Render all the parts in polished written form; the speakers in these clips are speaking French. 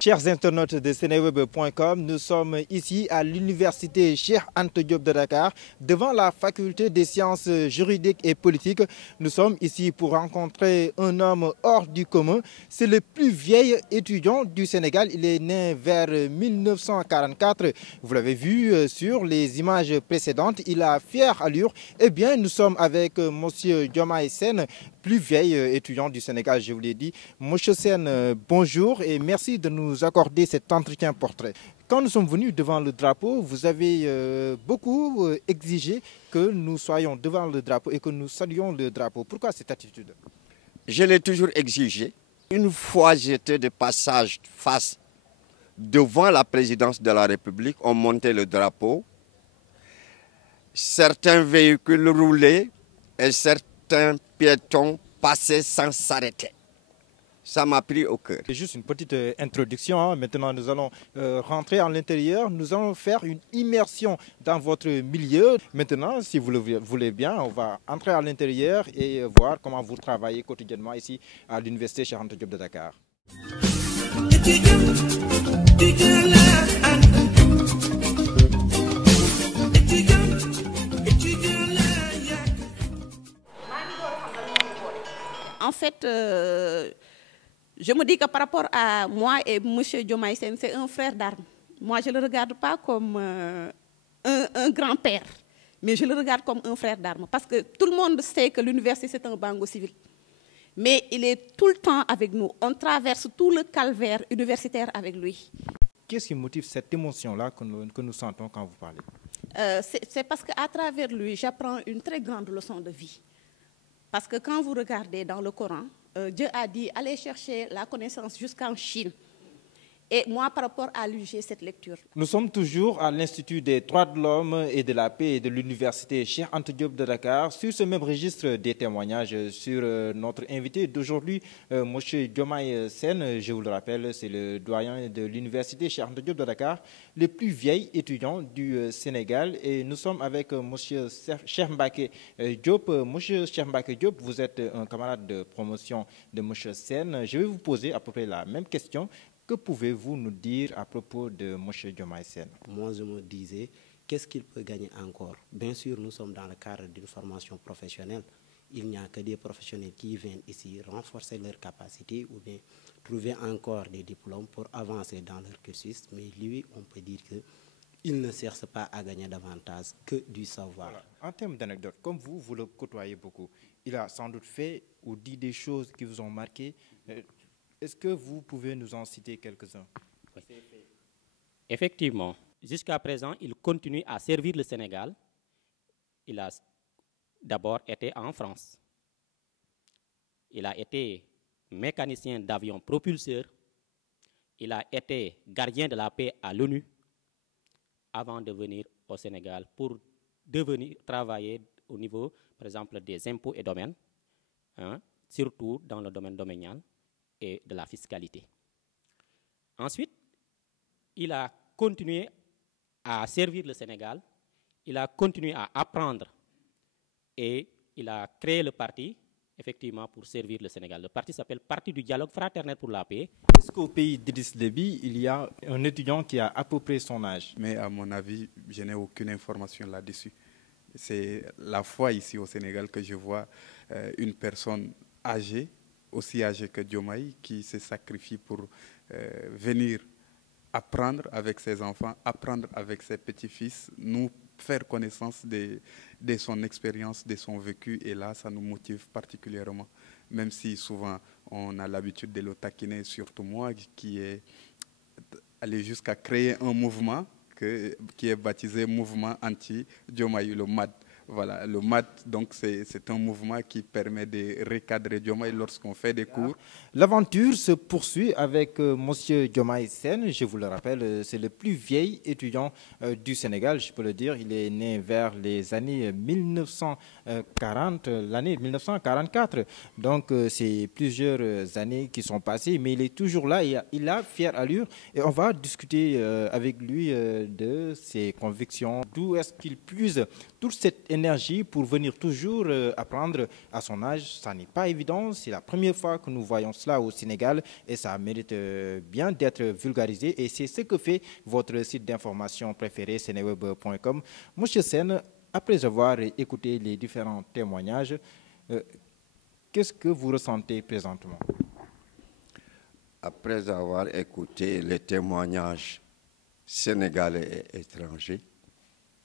Chers internautes de Seneweb.com, nous sommes ici à l'université Cheikh Anta Diop de Dakar, devant la faculté des sciences juridiques et politiques. Nous sommes ici pour rencontrer un homme hors du commun. C'est le plus vieil étudiant du Sénégal. Il est né vers 1944. Vous l'avez vu sur les images précédentes. Il a fière allure. Eh bien, nous sommes avec monsieur Diomaye Sène, plus vieil étudiant du Sénégal, je vous l'ai dit. Monsieur Sène, bonjour et merci de nous accorder cet entretien portrait. Quand nous sommes venus devant le drapeau, vous avez beaucoup exigé que nous soyons devant le drapeau et que nous saluions le drapeau. Pourquoi cette attitude? Je l'ai toujours exigé. Une fois j'étais de passage devant la présidence de la République, on montait le drapeau. Certains véhicules roulaient et certains piétons passaient sans s'arrêter. Ça m'a pris au cœur. C'est juste une petite introduction. Maintenant, nous allons rentrer à l'intérieur. Nous allons faire une immersion dans votre milieu. Maintenant, si vous le voulez bien, on va entrer à l'intérieur et voir comment vous travaillez quotidiennement ici à l'université Cheikh Anta Diop de Dakar. En fait, je me dis que par rapport à moi et M. Diomaye Sène, c'est un frère d'armes. Moi, je ne le regarde pas comme un grand-père, mais je le regarde comme un frère d'armes. Parce que tout le monde sait que l'université, c'est un bango civil. Mais il est tout le temps avec nous. On traverse tout le calvaire universitaire avec lui. Qu'est-ce qui motive cette émotion-là que nous sentons quand vous parlez? C'est parce qu'à travers lui, j'apprends une très grande leçon de vie. Parce que quand vous regardez dans le Coran, Dieu a dit, allez chercher la connaissance jusqu'en Chine. Et moi, par rapport à lui, j'ai cette lecture. Nous sommes toujours à l'Institut des droits de l'homme et de la paix de l'université Cheikh Anta Diop de Dakar. Sur ce même registre des témoignages sur notre invité d'aujourd'hui, M. Diomaye Sène, je vous le rappelle, c'est le doyen de l'université Cheikh Anta Diop de Dakar, le plus vieil étudiant du Sénégal. Et nous sommes avec M. Cheikh Mbacké Diop. M. Cheikh Mbacké Diop, vous êtes un camarade de promotion de M. Sène. Je vais vous poser à peu près la même question. Que pouvez-vous nous dire à propos de M. Diomaye Sène? Moi, je me disais, qu'est-ce qu'il peut gagner encore? Bien sûr, nous sommes dans le cadre d'une formation professionnelle. Il n'y a que des professionnels qui viennent ici renforcer leurs capacités ou bien trouver encore des diplômes pour avancer dans leur cursus. Mais lui, on peut dire qu'il ne cherche pas à gagner davantage que du savoir. Voilà. En termes d'anecdotes, comme vous le côtoyez beaucoup, il a sans doute fait ou dit des choses qui vous ont marqué. Est-ce que vous pouvez nous en citer quelques-uns? Effectivement, jusqu'à présent, il continue à servir le Sénégal. Il a d'abord été en France. Il a été mécanicien d'avion propulseur. Il a été gardien de la paix à l'ONU avant de venir au Sénégal pour travailler au niveau, par exemple, des impôts et domaines, surtout dans le domaine domanial et de la fiscalité. Ensuite, il a continué à servir le Sénégal, il a continué à apprendre et il a créé le parti, effectivement, pour servir le Sénégal. Le parti s'appelle Parti du dialogue fraternel pour la paix. Est-ce qu'au pays d'Idriss Déby, il y a un étudiant qui a à peu près son âge? Mais à mon avis, je n'ai aucune information là-dessus. C'est la fois ici au Sénégal que je vois une personne âgée, aussi âgé que Diomaye, qui se sacrifie pour venir apprendre avec ses enfants, apprendre avec ses petits-fils, nous faire connaissance de son expérience, de son vécu. Et là, ça nous motive particulièrement, même si souvent on a l'habitude de le taquiner, surtout moi, qui est allé jusqu'à créer un mouvement qui est baptisé Mouvement Anti-Diomaye, le MAD. Voilà, le MAD, donc c'est un mouvement qui permet de recadrer Diomaye lorsqu'on fait des cours. L'aventure se poursuit avec M. Diomaye Sène. Je vous le rappelle, c'est le plus vieil étudiant du Sénégal, je peux le dire. Il est né vers les années 1940, l'année 1944. Donc, c'est plusieurs années qui sont passées, mais il est toujours là. Il a fière allure et on va discuter avec lui de ses convictions? D'où est-ce qu'il puise toute cette énergie pour venir toujours apprendre à son âge? Ça n'est pas évident, c'est la première fois que nous voyons cela au Sénégal et ça mérite bien d'être vulgarisé et c'est ce que fait votre site d'information préféré, seneweb.com. Monsieur Sène, après avoir écouté les différents témoignages, qu'est-ce que vous ressentez présentement? Après avoir écouté les témoignages sénégalais et étrangers,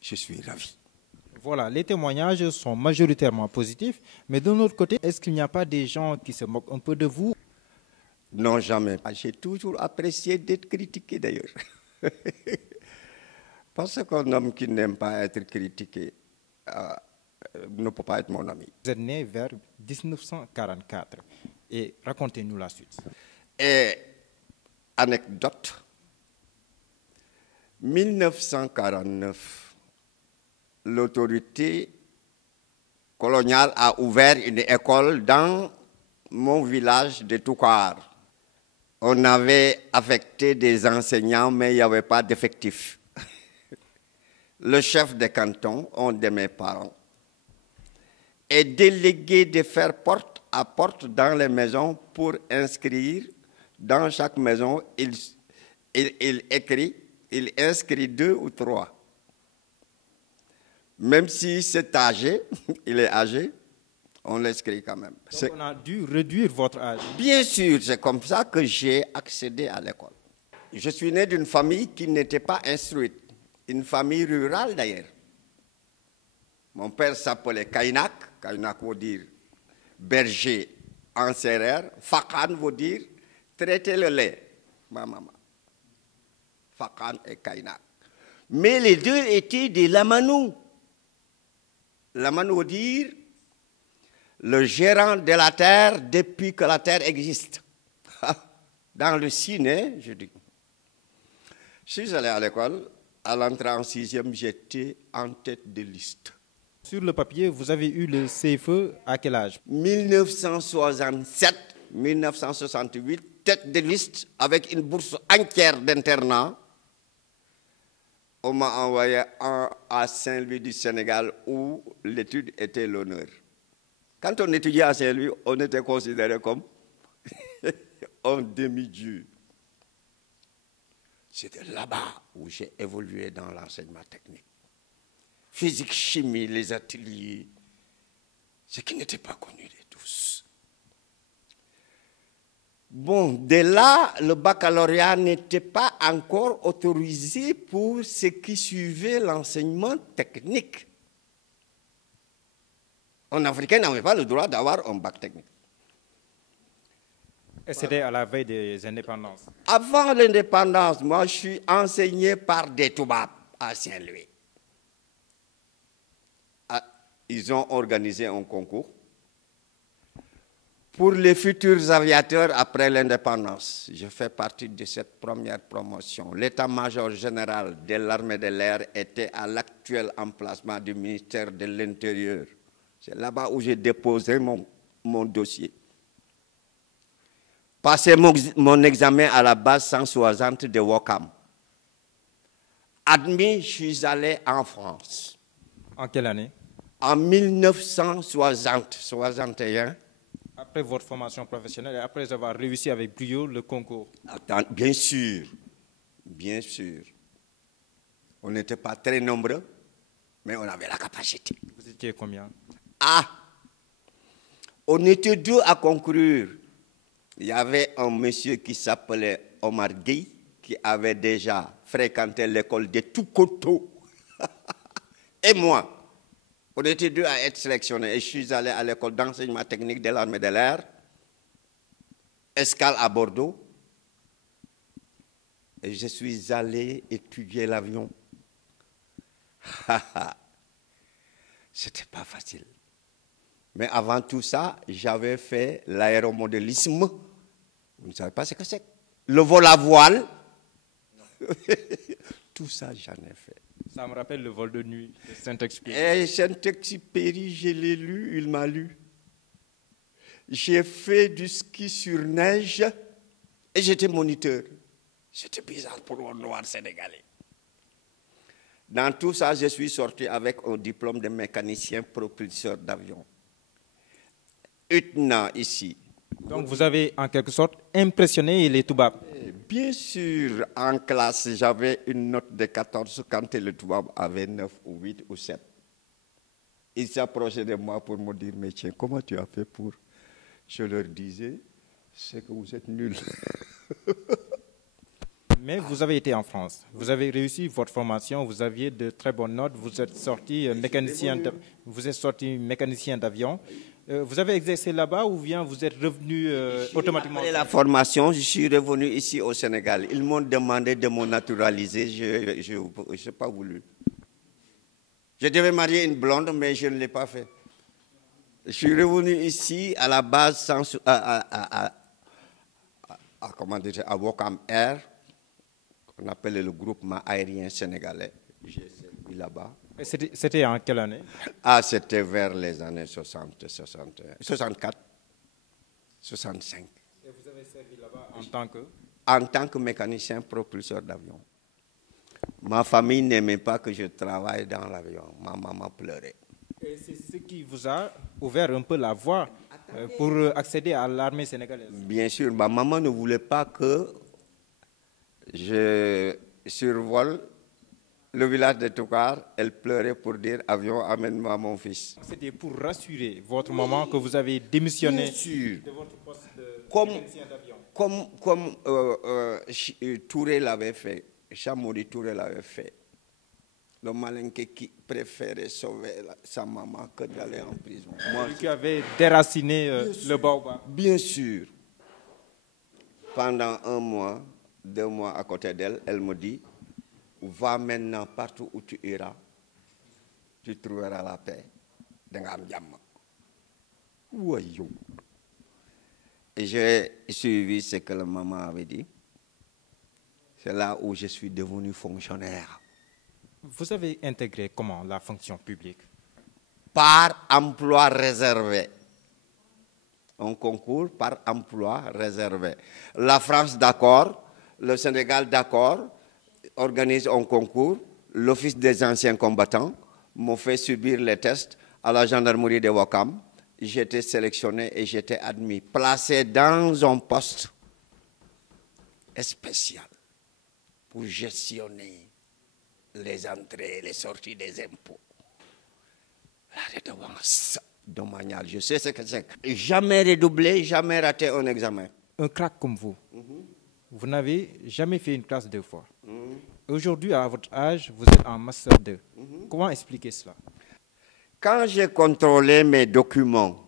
je suis ravi. Voilà, les témoignages sont majoritairement positifs, mais de notre côté, est-ce qu'il n'y a pas des gens qui se moquent un peu de vous? Non, jamais. J'ai toujours apprécié d'être critiqué d'ailleurs. Parce qu'un homme qui n'aime pas être critiqué ne peut pas être mon ami. Vous êtes né vers 1944 et racontez-nous la suite. Et anecdote, 1949, l'autorité coloniale a ouvert une école dans mon village de Toukar. On avait affecté des enseignants, mais il n'y avait pas d'effectifs. Le chef de canton, un de mes parents, est délégué de faire porte à porte dans les maisons pour inscrire. Dans chaque maison, il inscrit 2 ou 3. Même si c'est âgé, il est âgé, on l'inscrit quand même. Donc on a dû réduire votre âge. Bien sûr, c'est comme ça que j'ai accédé à l'école. Je suis né d'une famille qui n'était pas instruite, une famille rurale d'ailleurs. Mon père s'appelait Kainak, Kainak veut dire berger en sérère, Fakan veut dire traiter le lait, ma maman. Fakan et Kainak. Mais les deux étaient des Lamanou. Lamanou veut dire le gérant de la terre depuis que la terre existe. Dans le ciné, je dis. Je suis allé à l'école, à l'entrée en 6e, j'étais en tête de liste. Sur le papier, vous avez eu le CFE à quel âge? 1967, 1968, tête de liste avec une bourse entière d'internat. On m'a envoyé à Saint-Louis du Sénégal où l'étude était l'honneur. Quand on étudiait à Saint-Louis, on était considéré comme un demi-dieu. C'était là-bas où j'ai évolué dans l'enseignement technique. Physique, chimie, les ateliers, ce qui n'était pas connu de tous. Bon, dès là, le baccalauréat n'était pas encore autorisé pour ceux qui suivaient l'enseignement technique. Un Africain n'avait pas le droit d'avoir un bac technique. Et c'était à la veille des indépendances. Avant l'indépendance, moi, je suis enseigné par des Toubabs à Saint-Louis. Ils ont organisé un concours pour les futurs aviateurs après l'indépendance. Je fais partie de cette première promotion. L'état-major général de l'armée de l'air était à l'actuel emplacement du ministère de l'Intérieur. C'est là-bas où j'ai déposé mon dossier. Passé mon examen à la base 160 de Wakam. Admis, je suis allé en France. En quelle année? En 1961. Après votre formation professionnelle et après avoir réussi avec brio le concours. Attends, bien sûr, bien sûr. On n'était pas très nombreux, mais on avait la capacité. Vous étiez combien? On était 2 à concourir. Il y avait un monsieur qui s'appelait Omar Gueye, qui avait déjà fréquenté l'école de Toukoto. Et moi. On était 2 à être sélectionnés et je suis allé à l'école d'enseignement technique de l'armée de l'air, escale à Bordeaux, et je suis allé étudier l'avion. C'était pas facile. Mais avant tout ça, j'avais fait l'aéromodélisme. Vous ne savez pas ce que c'est? Le vol à voile. Tout ça, j'en ai fait. Ça me rappelle le vol de nuit de Saint-Exupéry. Et Saint-Exupéry, je l'ai lu, il m'a lu. J'ai fait du ski sur neige et j'étais moniteur. C'était bizarre pour un noir sénégalais. Dans tout ça, je suis sorti avec un diplôme de mécanicien propulseur d'avion. UTNA ici. Donc vous avez en quelque sorte impressionné les Toubabs. Bien sûr, en classe, j'avais une note de 14 quand le Toubab avait 9 ou 8 ou 7. Ils s'approchaient de moi pour me dire, mais tiens, comment tu as fait pour... Je leur disais, c'est que vous êtes nuls. Mais vous avez été en France, vous avez réussi votre formation, vous aviez de très bonnes notes, vous êtes sorti mécanicien d'avion. Vous avez exercé là-bas ou bien vous êtes revenu automatiquement? Après la formation, je suis revenu ici au Sénégal. Ils m'ont demandé de me naturaliser, je n'ai pas voulu. Je devais marier une blonde, mais je ne l'ai pas fait. Je suis revenu ici à la base à Wakam Air, qu'on appelle le groupement aérien sénégalais. J'ai servi là-bas. C'était en quelle année? Ah, c'était vers les années 60, 61, 64, 65. Et vous avez servi là-bas en tant que? En tant que mécanicien propulseur d'avion. Ma famille n'aimait pas que je travaille dans l'avion. Ma maman pleurait. Et c'est ce qui vous a ouvert un peu la voie pour accéder à l'armée sénégalaise? Bien sûr, ma maman ne voulait pas que je survole le village de Toukar. Elle pleurait pour dire « Avion, amène-moi mon fils ». C'était pour rassurer votre maman que vous avez démissionné de votre poste de mécanicien d'avion. Comme Touré l'avait fait, Chamori Touré l'avait fait. Le malinqué qui préférait sauver sa maman que d'aller en prison. Moi, qui avait déraciné le baobab. Bien sûr. Pendant 1 mois, 2 mois à côté d'elle, elle me dit, va maintenant partout où tu iras, tu trouveras la paix. Et j'ai suivi ce que la maman avait dit. C'est là où je suis devenu fonctionnaire. Vous avez intégré comment la fonction publique? Par emploi réservé. Un concours par emploi réservé. La France, d'accord. Le Sénégal, d'accord. Organise un concours. L'Office des anciens combattants m'a fait subir les tests à la gendarmerie de Ouakam. J'étais sélectionné et j'étais admis. Placé dans un poste spécial pour gestionner les entrées et les sorties des impôts. La redevance domaniale, je sais ce que c'est. Jamais redoublé, jamais raté un examen. Un crack comme vous, vous n'avez jamais fait une classe 2 fois. Aujourd'hui, à votre âge, vous êtes en Master 2. Comment expliquer cela? Quand j'ai contrôlé mes documents,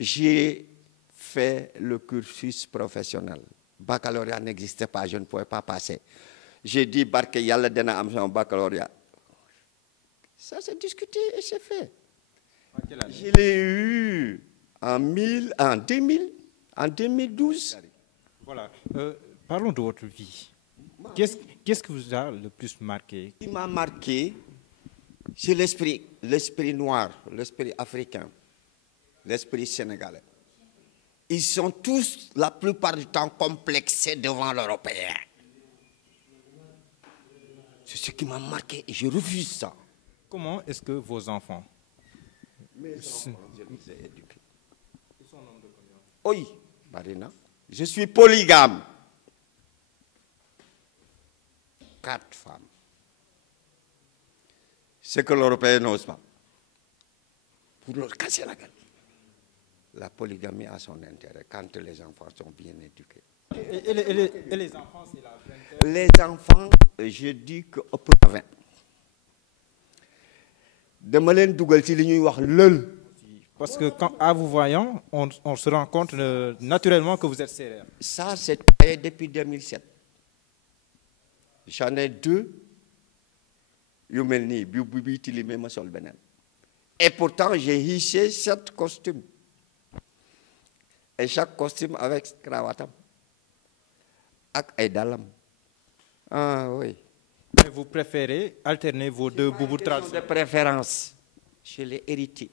j'ai fait le cursus professionnel. Baccalauréat n'existait pas, je ne pouvais pas passer. J'ai dit, Barke Yalla Dena am son baccalauréat. Ça s'est discuté et c'est fait. Je l'ai eu en 2012. Voilà. Parlons de votre vie. Qu'est-ce qui vous a le plus marqué? Ce qui m'a marqué, c'est l'esprit noir, l'esprit africain, l'esprit sénégalais. Ils sont tous, la plupart du temps, complexés devant l'Européen. C'est ce qui m'a marqué et je refuse ça. Comment est-ce que vos enfants? Mes enfants, je les ai éduqués. Ils sont nombre de combien? Oui, Marina. Je suis polygame. 4 femmes. Ce que l'Européen n'ose pas. Pour leur casser la gueule. La polygamie a son intérêt quand les enfants sont bien éduqués. Et les enfants, c'est la vingtaine? Les enfants, je dis que ëpp na 20. Dama leen dugal ci li ñuy wax lël. Parce que quand, à vous voyant, on se rend compte naturellement que vous êtes sérieux. Ça, c'est taillé depuis 2007. J'en ai 2. Yu mel nii bi tilimee ma sol beneen. Et pourtant, j'ai hissé 7 costumes. Et chaque costume avec cravatam. Ak ay dalam. Ah oui. Mais vous préférez alterner vos 2 boubous traditionnels? De préférence. Je l'ai hérité.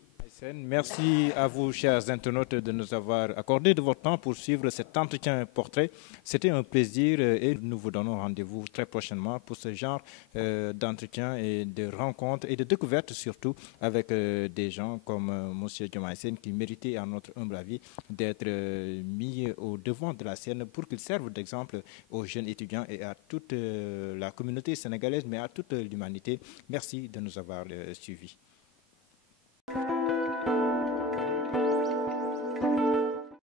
Merci à vous, chers internautes, de nous avoir accordé de votre temps pour suivre cet entretien portrait. C'était un plaisir et nous vous donnons rendez-vous très prochainement pour ce genre d'entretien et de rencontres et de découvertes surtout avec des gens comme M. Diomaye Sène qui méritait à notre humble avis d'être mis au devant de la scène pour qu'ils servent d'exemple aux jeunes étudiants et à toute la communauté sénégalaise mais à toute l'humanité. Merci de nous avoir suivis.